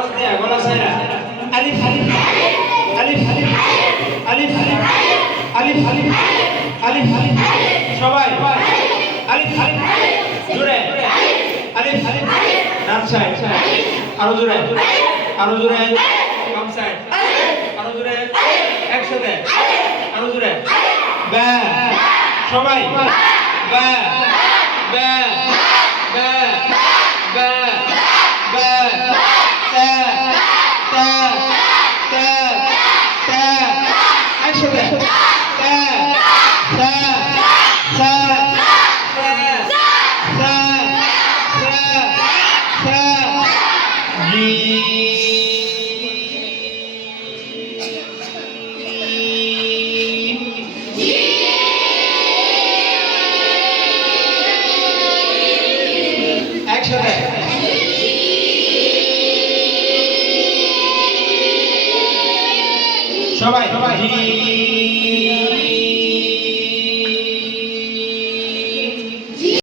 আওয়াজ দেয়া গলা ছাইরা আলিফ আলিফ আলিফ আলিফ আলিফ আলিফ আলিফ আলিফ সবাই আলিফ আলিফ জোরে আলিফ আলিফ ডান সাইড আরো জোরে বাম সাইড আরো জোরে একসাথে আরো জোরে বা সবাই বা বা বা বা বা তা তা তা তা একসাথে তা তা তা তা তা জি একসাথে সবাই